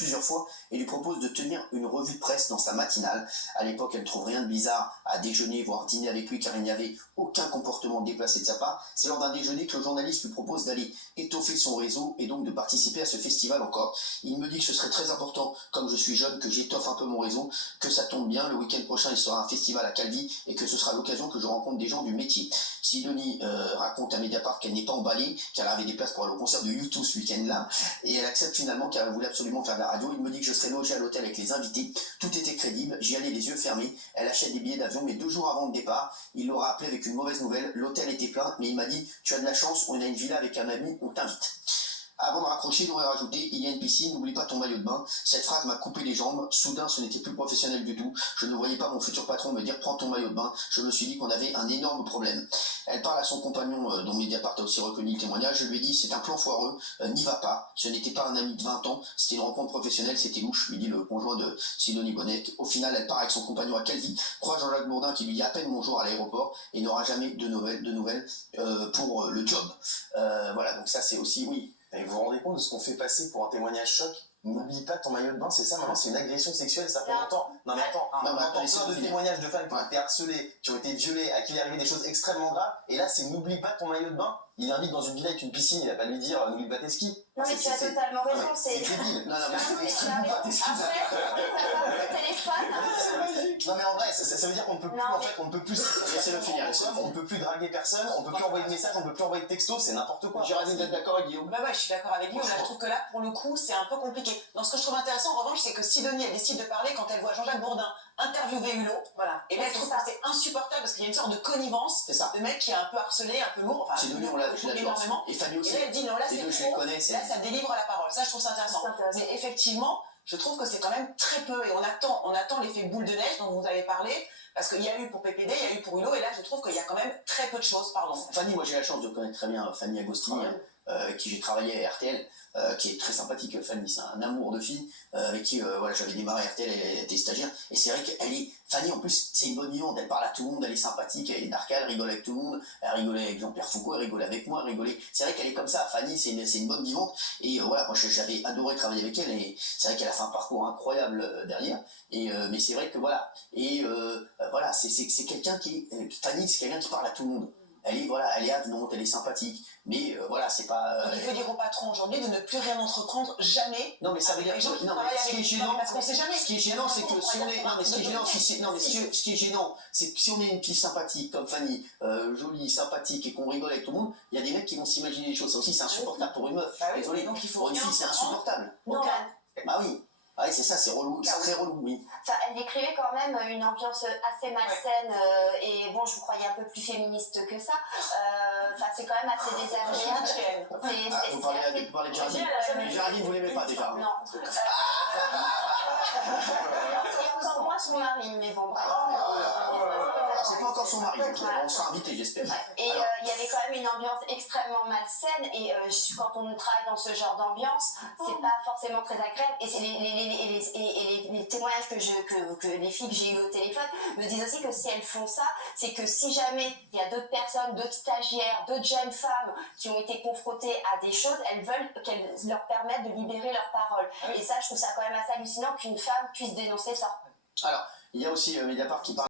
plusieurs fois et lui propose de tenir une revue de presse dans sa matinale. À l'époque, elle ne trouve rien de bizarre à déjeuner, voire dîner avec lui, car il n'y avait aucun comportement déplacé de sa part. C'est lors d'un déjeuner que le journaliste lui propose d'aller étoffer son réseau et donc de participer à ce festival encore. Il me dit que ce serait très important, comme je suis jeune, que j'étoffe un peu mon réseau, que ça tombe bien. Le week-end prochain, il sera un festival à Calvi et que ce sera l'occasion que je rencontre des gens du métier. Sidonie raconte à Mediapart qu'elle n'est pas emballée, qu'elle avait des places pour aller au concert de U2 ce week-end-là, et elle accepte finalement car elle voulait absolument faire de la radio. Il me dit que je serais logé à l'hôtel avec les invités, tout était crédible, j'y allais les yeux fermés. Elle achète des billets d'avion, mais 2 jours avant le départ, il l'aura appelé avec une mauvaise nouvelle, l'hôtel était plein, mais il m'a dit tu as de la chance, on a une villa avec un ami, on t'invite. Avant de raccrocher, il aurait rajouté « Il y a une piscine, n'oublie pas ton maillot de bain ». Cette phrase m'a coupé les jambes. Soudain, ce n'était plus professionnel du tout. Je ne voyais pas mon futur patron me dire « Prends ton maillot de bain ». Je me suis dit qu'on avait un énorme problème. Elle parle à son compagnon, dont Mediapart a aussi reconnu le témoignage. Je lui ai dit « C'est un plan foireux, n'y va pas. Ce n'était pas un ami de 20 ans, c'était une rencontre professionnelle, c'était louche », lui dit le conjoint de Sidonie Bonnet. Au final, elle part avec son compagnon à Calvi, croise Jean-Jacques Bourdin qui lui dit à peine bonjour à l'aéroport et n'aura jamais de nouvelles pour le job. Voilà, donc ça c'est aussi, oui. Et vous vous rendez compte de ce qu'on fait passer pour un témoignage choc? N'oublie pas ton maillot de bain, c'est ça maintenant, c'est une agression sexuelle, ça fait longtemps. Non mais attends, on entend plein de témoignages de femmes qui ont été harcelées, qui ont été violées, à qui il est arrivé des choses extrêmement graves, et là c'est n'oublie pas ton maillot de bain. Il l'invite dans une villa avec une piscine, il va pas lui dire n'oublie pas tes skis. Non mais tu as totalement raison, c'est débile. Non, mais n'oublie pas tes skis. C'est magique. Non mais en vrai, ça veut dire qu'on ne peut plus, en fait, on ne peut plus, on ne peut plus draguer personne, on ne peut plus envoyer de messages, on ne peut plus envoyer de textos, c'est n'importe quoi. Géraldine, vous êtes d'accord avec Guillaume? Bah ouais, je suis d'accord avec Guillaume. Là, je trouve que là, pour le coup, c'est un peu compliqué. Donc, ce que je trouve intéressant, en revanche, c'est que Sidonie, elle décide de parler quand elle voit Jean-Jacques Bourdin interviewer Hulot. Voilà. Et là, je trouve que c'est insupportable parce qu'il y a une sorte de connivence de mec qui est un peu harcelé, un peu lourd. Enfin, Sidonie, on l'a énormément. Et Fanny aussi. Et là, elle dit non, là, c'est trop. Là, ça délivre la parole. Ça, je trouve ça intéressant. Mais effectivement, je trouve que c'est quand même très peu. Et on attend l'effet boule de neige dont vous avez parlé. Parce qu'il y a eu pour PPD, il y a eu pour Hulot, et là je trouve qu'il y a quand même très peu de choses, pardon. Fanny, moi j'ai la chance de connaître très bien Fanny Agostini, avec qui j'ai travaillé à RTL, qui est très sympathique. Fanny, c'est un amour de fille, avec qui voilà, j'avais démarré à RTL, elle était stagiaire, et c'est vrai qu'elle est, Fanny en plus, c'est une bonne vivante, elle parle à tout le monde, elle est sympathique, elle est dark, elle rigole avec tout le monde, elle rigolait avec Jean-Pierre Foucault, elle rigolait avec moi, c'est vrai qu'elle est comme ça, Fanny c'est une bonne vivante, et voilà, moi j'avais adoré travailler avec elle, et c'est vrai qu'elle a fait un parcours incroyable derrière, et mais c'est vrai que voilà, et voilà, c'est quelqu'un qui, Fanny c'est quelqu'un qui parle à tout le monde. Elle est avenante, elle est sympathique, mais voilà, c'est pas. Donc il faut dire au patron aujourd'hui de ne plus rien entreprendre jamais. Non, mais ça veut dire. Non, mais ce qui est gênant, parce qu'on sait jamais. Ce qui est gênant, c'est que si on est. Non, mais ce qui est gênant, ce qui est gênant, c'est que si on est une fille sympathique comme Fanny, jolie, sympathique, et qu'on rigole avec tout le monde, il y a des mecs qui vont s'imaginer des choses. Ça aussi, c'est insupportable pour une meuf. Désolé. Donc il faut pour une fille, c'est insupportable. Non, bah oui. Ah oui, c'est ça, c'est relou, c'est très relou, oui. Enfin, elle décrivait quand même une ambiance assez malsaine, et bon, je vous croyais un peu plus féministe que ça. Enfin, c'est quand même assez désagréable. Vous parlez de Géraldine. Géraldine, vous l'aimez pas déjà? Non. Et encore moins son mari, mais bon, bref. C'est pas encore son mari, on sera invité, j'espère. Et il y avait quand même une ambiance extrêmement malsaine, et quand on travaille dans ce genre d'ambiance, c'est pas forcément très agréable. Et c'est les témoignages que les filles que j'ai eues au téléphone me disent aussi que si elles font ça, c'est que si jamais il y a d'autres personnes, d'autres stagiaires, d'autres jeunes femmes qui ont été confrontées à des choses, elles veulent qu'elles leur permettent de libérer leur parole. Et ça, je trouve ça quand même assez hallucinant qu'une femme puisse dénoncer ça. Alors, il y a aussi Mediapart qui parle